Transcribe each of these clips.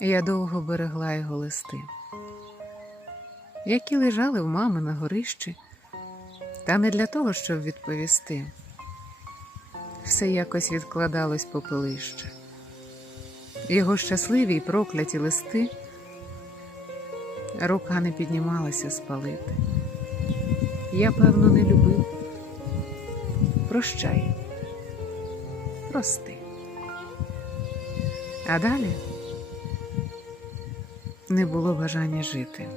Я довго берегла його листи, які лежали в мами на горищі, та не для того, щоб відповісти. Все якось відкладалось попелище. Його щасливі й прокляті листи рука не піднімалася спалити. Я, певно, не любив. Прощай, прости. А далі не було бажання жити.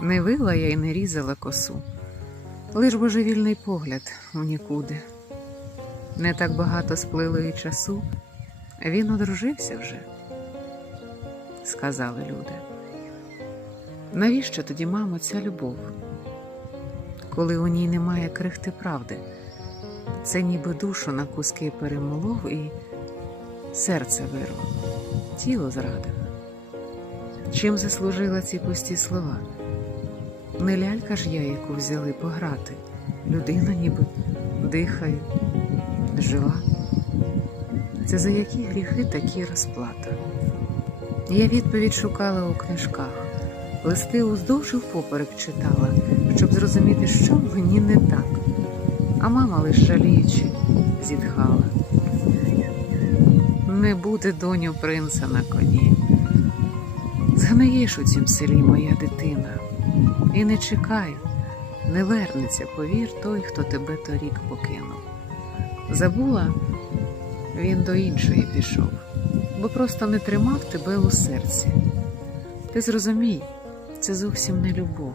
Не вила я й не різала косу, лиш божевільний погляд у нікуди. Не так багато сплило і часу, він одружився вже, сказали люди. Навіщо тоді, мамо, ця любов, коли у ній немає крихти правди? Це ніби душу на куски перемолов і серце вирвав, тіло зрадив. Чим заслужила ці пусті слова? Не лялька ж я, яку взяли пограти, людина ніби дихає, жила. Це за які гріхи такі розплата? Я відповідь шукала у книжках, листи уздовж і впоперек читала, щоб зрозуміти, що мені не так. А мама лише жаліючи зітхала. Не буде доню принца на коні. Згниєш у цім селі, моя дитина, і не чекай, не вернеться, повір той, хто тебе торік покинув. Забула, він до іншої пішов, бо просто не тримав тебе у серці. Ти зрозумій, це зовсім не любов,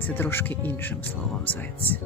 це трошки іншим словом зветься.